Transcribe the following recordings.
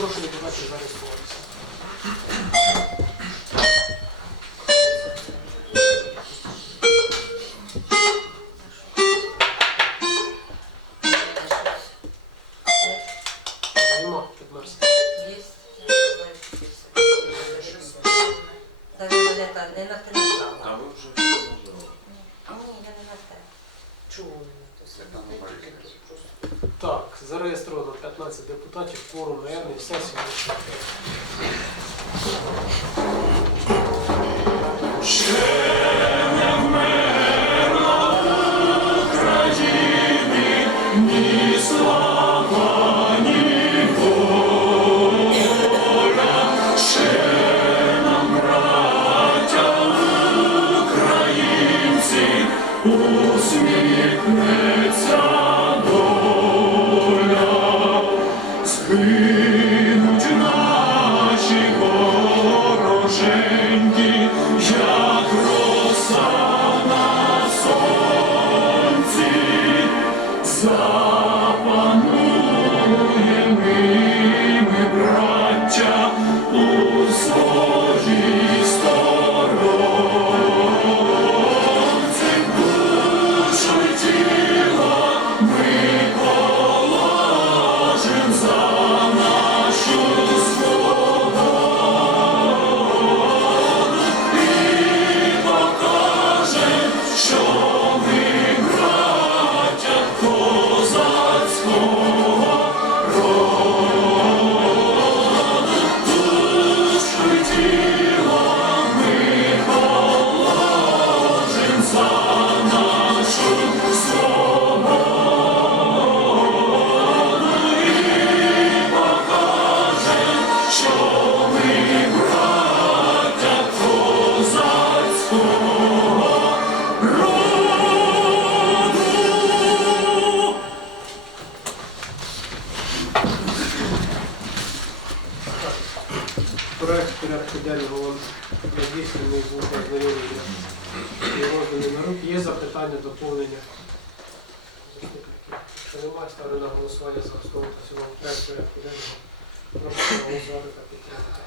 Прошу депутатів зареєструватися. Sure. Проект порядку денного вам надісланий був ознайомлений і розданий на руки. Є запитання, доповнення? Якщо немає, ставлю на голосування за основу та цілому проект порядку денного. Прошу проголосувати та підтримати.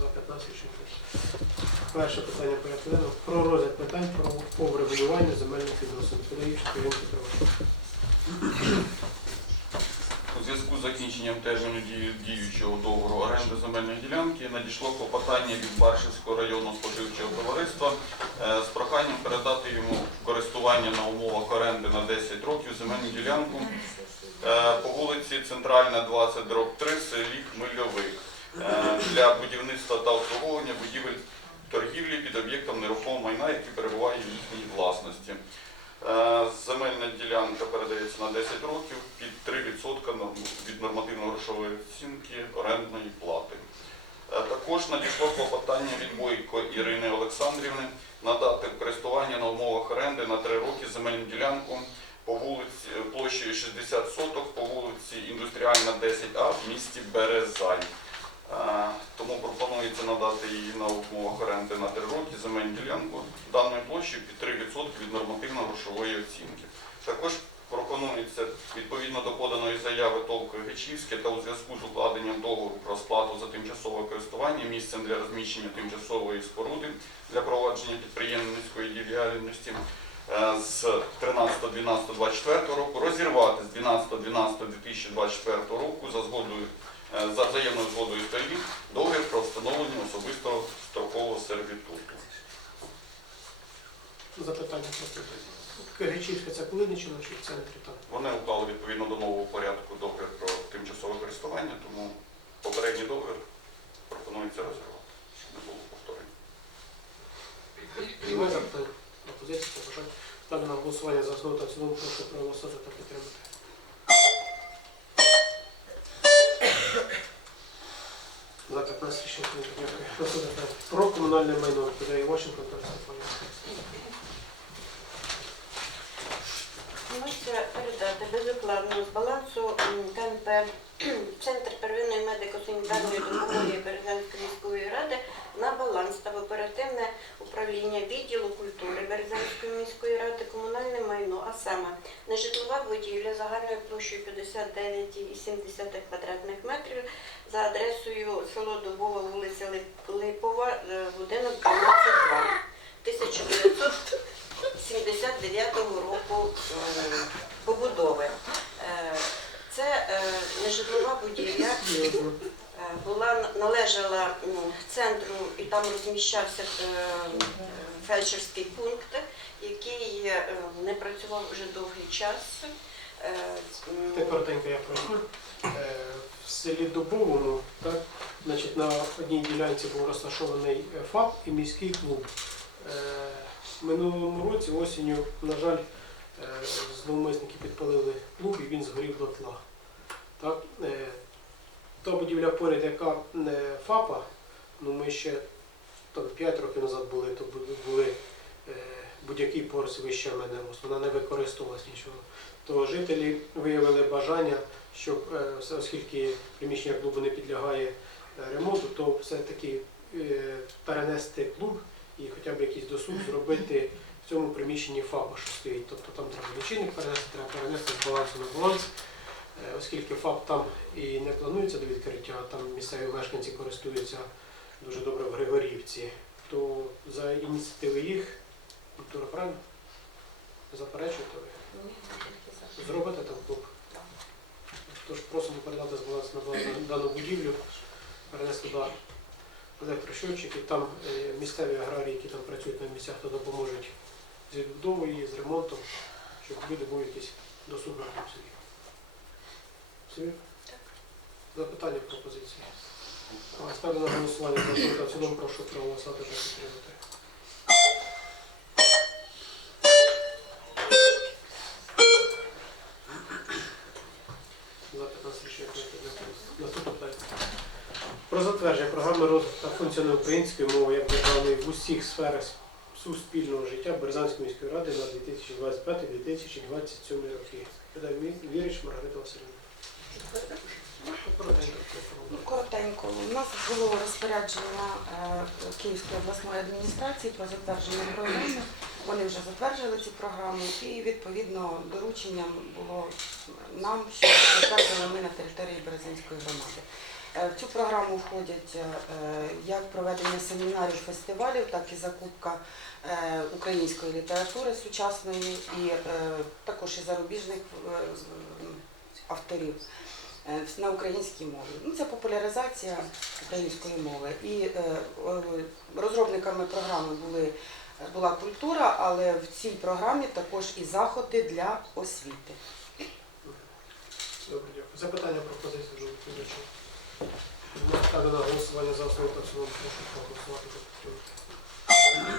За 15 рішень. Перше питання порядку денного. Про розгляд питань про по земельних відносин. Подаючи Ірина Петровна. Зв'язку з закінченням терміну діючого договору оренди земельної ділянки надійшло клопотання від Баршівського районного споживчого товариства е, з проханням передати йому користування на умовах оренди на 10 років земельну ділянку е, по вулиці Центральна, 20 дроб 3 в селі Хмельовик е, для будівництва та обслуговування будівель торгівлі під об'єктом нерухомого майна, який перебуває в їхній власності. Е, Земельна ділянка передається на 10 років під 3% від нормативно-грошової оцінки орендної плати. Е, Також надійшло клопотання від Бойко Ірини Олександрівни надати в користування на умовах оренди на 3 роки земельну ділянку по вулиці площею 60 соток по вулиці Індустріальна 10А в місті Березань. Е, Тому пропонується надати її на умовах оренди на 3 роки земельну ділянку даної площі під 3% від нормативно-грошової оцінки. Також пропонується відповідно до поданої заяви ТОВ Гечівське та у зв'язку з укладенням договору про сплату за тимчасове користування місцем для розміщення тимчасової споруди для провадження підприємницької діяльності е, з 13.12.24 року розірвати з 12.12.2024 року за згодою за взаємною згодою сторін договір про встановлення особистого строкового сервітуту. Запитання просто. Киричівська це Кулиничина чи це не Тритан? Вони уклали відповідно до нового порядку договір про тимчасове користування, тому попередній договір пропонується розірвати, щоб не було повторень. Немає запитань. Пропозиції, побажань. Ставлю на голосування за основу та в цілому. Прошу проголосувати та підтримати. Про комунальне майно. Підає Іващенко та. Пропонується передати безоплатно з балансу КНП Центр первинної медико-санітарної допомоги Березанської міської ради на баланс та в оперативне управління відділу культури Березанської міської ради комунальне майно, а саме нежитлова будівля загальною площею 59,7 квадратних метрів за адресою село Дубова, вулиця Липова, е, будинок 12 1979 року е, побудови. Е, Це нежитлова будівля, була належала центру і там розміщався фельдшерський пункт, який не працював вже довгий час. Так коротенько я поясню. В селі Дубовому, так, значить, на одній ділянці був розташований е, ФАП і міський клуб. Е, минулому році осінню, на жаль, е, зловмисники підпалили клуб і він згорів дотла. Так, та будівля поряд, яка не ФАПа, ну ми ще там, 5 років назад були, то були, будь-який поверх вище мене вона не використовувалась нічого то жителі виявили бажання, щоб, е, оскільки приміщення клубу не підлягає е, ремонту, то все-таки е, перенести клуб і хоча б якийсь досуг зробити в цьому приміщенні ФАПа, що стоїть. Тобто там треба лічильник перенести, треба перенести з балансу на баланс. Оскільки ФАП там і не планується до відкриття, а там місцеві мешканці користуються дуже добре в Григорівці, то за ініціативи їх, Віктора, правильно? Заперечуєте ви? Зробите там клуб. Тож просимо передати з балансу на дану будівлю, перенести туди електрощотчики. Там е, місцеві аграрії, які там працюють на місцях, то допоможуть з відбудовою її, з ремонтом, щоб люди були якісь селі. Собі? Запитання пропозиції. Ставлю на голосування в цілому прошу проголосувати та підтримати. За 15 рішення прийнято. Дякую. Наступне питання. Про програми та функціонування української мови як державної в усіх сферах суспільного життя Березанської міської ради на 2025-2027 роки. Феда Вірич, Маргарита Васильівна. Коротенько, у нас було розпорядження е, Київської обласної адміністрації про затвердження програми. Вони вже затверджили цю програму і відповідно дорученням було нам, що затвердили ми на території Березинської громади. Е, В цю програму входять е, як проведення семінарів, фестивалів, так і закупка е, української літератури сучасної і е, також і зарубіжних е, авторів е, на українській мові. Ну, це популяризація української мови. І е, е, розробниками програми були, була культура, але в цій програмі також і заходи для освіти. Добре, дякую. Запитання вже відповідача. Ставлю на голосування за основу та в цілому прошу проголосувати та підтримати.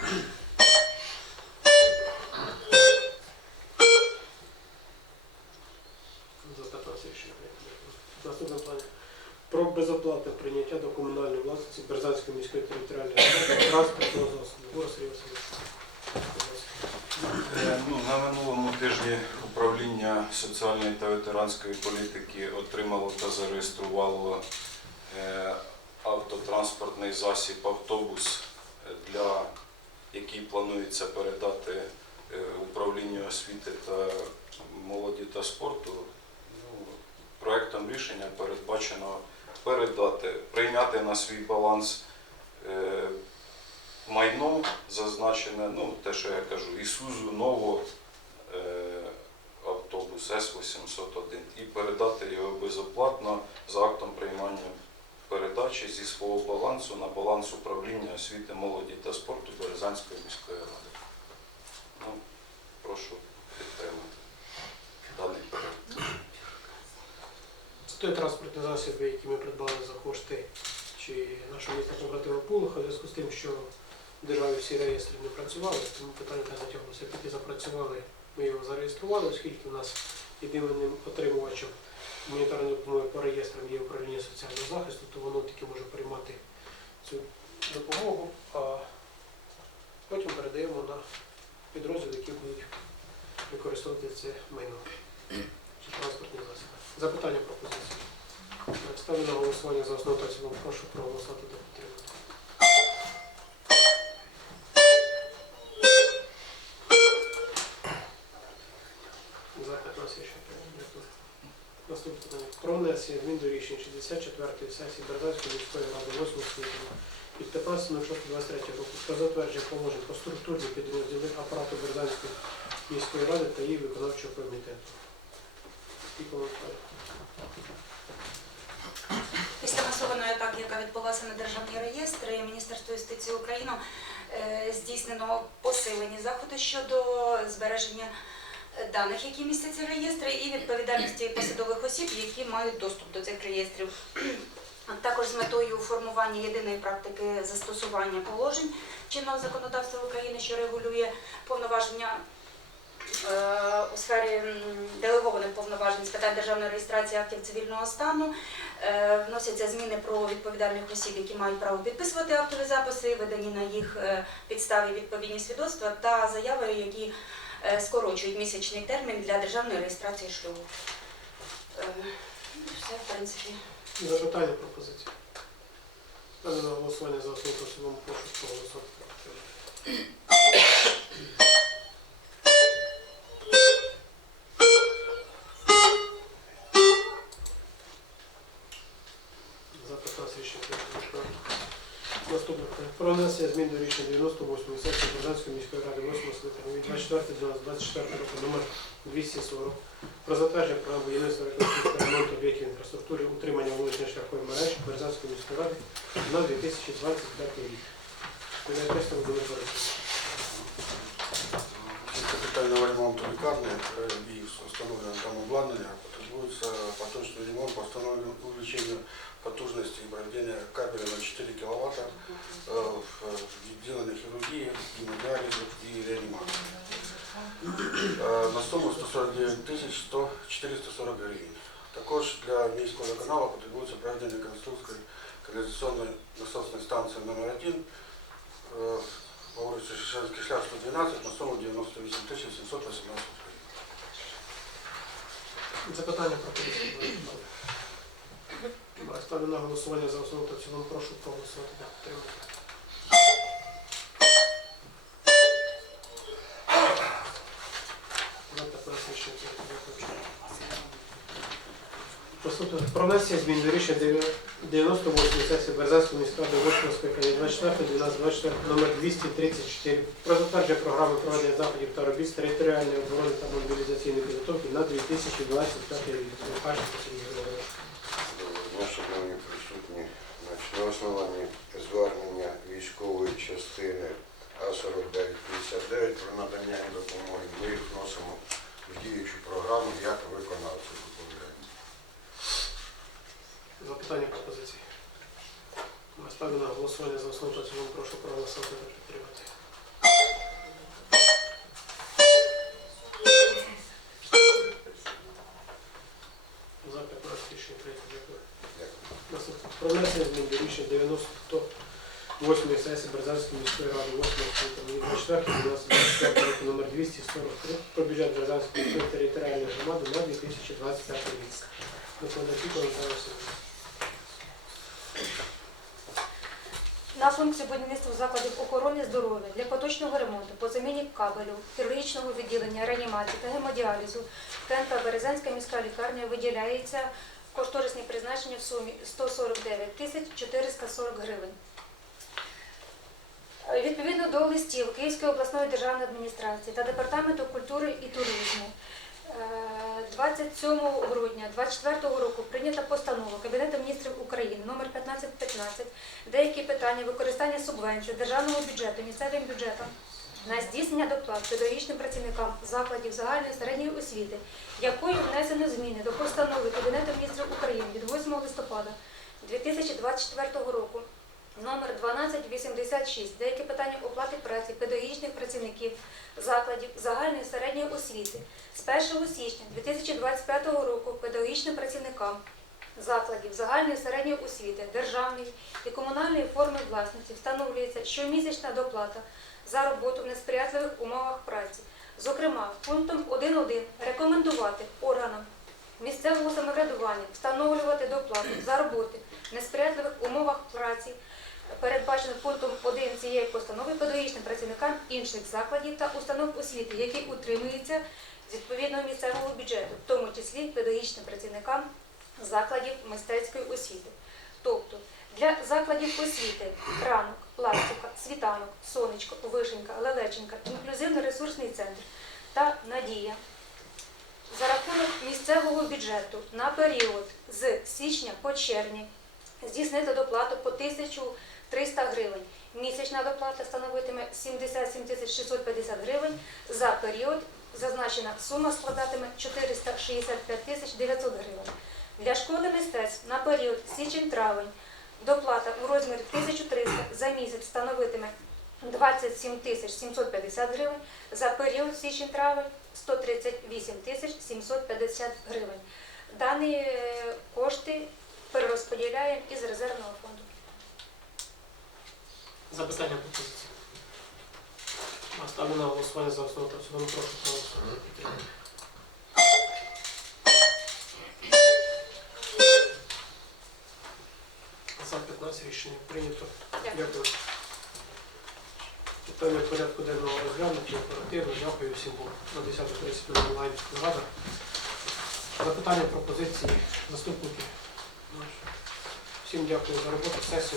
За 15 рішення прийнято. Дякую. Наступне питання. Про безоплатне прийняття до комунальної власності Березанської міської територіальної транспортного засобу. Борис. Е, Ну, на минулому тижні управління соціальної та ветеранської політики отримало та зареєструвало автотранспортний засіб автобус, е, для який планується передати е, управлінню освіти та молоді та спорту. Ну, проектом рішення передбачено передати, прийняти на свій баланс е, майно зазначене, ну те, що я кажу, Ісузу ново е, автобус С-801 і передати його безоплатно передачі зі свого балансу на баланс управління освіти, молоді та спорту Березанської міської ради. Ну, прошу підтримати даний проект. Це той транспортний засіб, який ми придбали за кошти чи нашого міста побратима Пулиха, в зв'язку з тим, що в державі всі реєстри не працювали, тому питання не затягнулося. Тільки запрацювали, ми його зареєстрували, оскільки у нас єдиним отримувачем гуманітарної допомоги по реєстрам є управління соціального захисту, то воно тільки може приймати цю допомогу, а потім передаємо на підрозділи, які будуть використовувати це майно чи транспортні засоби. Запитання пропозиції. Ставлю на голосування за основу та цілому. Прошу проголосувати та підтримати. 64-ї сесії Березанської міської ради 8 скликання від 15.06.23 року про затвердження положень по структурні підрозділи апарату Березанської міської ради та її виконавчого комітету. І коментар. Після масованої атаки, яка відбулася на державні реєстри, Міністерство юстиції України е, здійснено посилені заходи щодо збереження даних, які містяться в реєстрі, і відповідальності посадових осіб, які мають доступ до цих реєстрів. Також з метою формування єдиної практики застосування положень чинного законодавства України, що регулює повноваження е, у сфері делегованих повноважень з питань державної реєстрації актів цивільного стану. Е, Вносяться зміни про відповідальних осіб, які мають право підписувати актові записи, видані на їх е, підставі відповідні свідоцтва та заяви, які скорочують місячний термін для державної реєстрації шлюбу. Е, ну, Все, в принципі. Запитання пропозиції. Ставлю на голосування за основу цілому. Прошу проголосувати Про внесення змін до рішення 98 сесії Березанської міської ради 8 скликання від 24.12.24 року номер 240 про затвердження програми будівництва реконструкції та ремонту об'єктів інфраструктури утримання вуличної шляхової мережі Березанської міської ради на 2025 рік. Підготовте Володимир Борисович. Капітального ремонту лікарні е, і встановлення там обладнання потребується поточний ремонт по встановленню увеличенню потужності і проведення кабеля на 4 кВт В відділенні хірургії, гемодіалізу і реанімації. Е, На суму 149 тисяч 440 гривень. Також для міського каналу потребується проведення конструкції каналізаційної насосної станції номер 1 е, по вулиці Шишенський шлях 112 на суму 98 тисяч 718 гривень. Запитання пропозиції. Ставлю на голосування за основу та цілому. Прошу проголосувати підтримати. Рішення. Наступне. Про внесення змін до рішення 98 сесії Березанської міської ради 8 скликання 24 12 24 номер 234 про затвердження програми проведення заходів та робіт з територіальної оборони та мобілізаційної підготовки на 2025 рік. Шановні присутні, на основанні звернення військової частини А4959 про надання допомоги ми їх вносимо в діючу програму як виконавців доповідання. Запитання пропозиції. Ставлю на голосування за основу та цілому. Прошу проголосувати та підтримати. За 15 рішення прийнято. Дякую. Наступне. Про внесення змін до рішення 98 сесії Березанської міської ради 8 скликання від 24 24 року номер 243 про бюджет Березанської територіальної громади на 2025 рік. На функцію будівництва закладів охорони здоров'я для поточного ремонту по заміні кабелю, хірургічного відділення, реанімації та гемодіалізу КНП Березанська міська лікарня виділяється кошторисні призначення в сумі 149 тисяч 440 гривень. Е, Відповідно до листів Київської обласної державної адміністрації та Департаменту культури і туризму е, 27 грудня 2024 року прийнята постанова Кабінету міністрів України номер 1515 деякі питання використання субвенцій державного бюджету місцевим бюджетам на здійснення доплат педагогічним працівникам закладів загальної середньої освіти, якою внесено зміни до постанови Кабінету міністрів України від 8 листопада 2024 року номер 1286 деякі питання оплати праці педагогічних працівників закладів загальної середньої освіти з 1 січня 2025 року педагогічним працівникам закладів загальної середньої освіти, державної і комунальної форми власності встановлюється щомісячна доплата за роботу в несприятливих умовах праці. Зокрема, пунктом 1.1 рекомендувати органам місцевого самоврядування встановлювати доплату за роботи в несприятливих умовах праці, передбачено пунктом 1 цієї постанови педагогічним працівникам інших закладів та установ освіти, які утримуються з відповідного місцевого бюджету, в тому числі педагогічним працівникам закладів мистецької освіти. Тобто для закладів освіти ранок, пластика, світанок, сонечко, вишенька, лелеченька, інклюзивно-ресурсний центр та надія за рахунок місцевого бюджету на період з січня по червні здійснити доплату по 1300 гривень. Місячна доплата становитиме 77 тисяч 650 гривень. За період зазначена сума складатиме 465 тисяч 900 гривень. Для школи мистецтв на період січень-травень доплата у розмірі 1300 за місяць становитиме 27 тисяч 750 гривень, за період січень-травень 138 тисяч 750 гривень. Дані е, кошти перерозподіляємо із резервного фонду. Запитання пропозиції. Ставлю на голосування за основу та в цілому прошу проголосувати. За 15 рішення прийнято. Дякую. Питання порядку денного розглянуті оперативно. Дякую всім було на 10.30 онлайн. Запитання, пропозиції, заступники. Всім дякую за роботу. України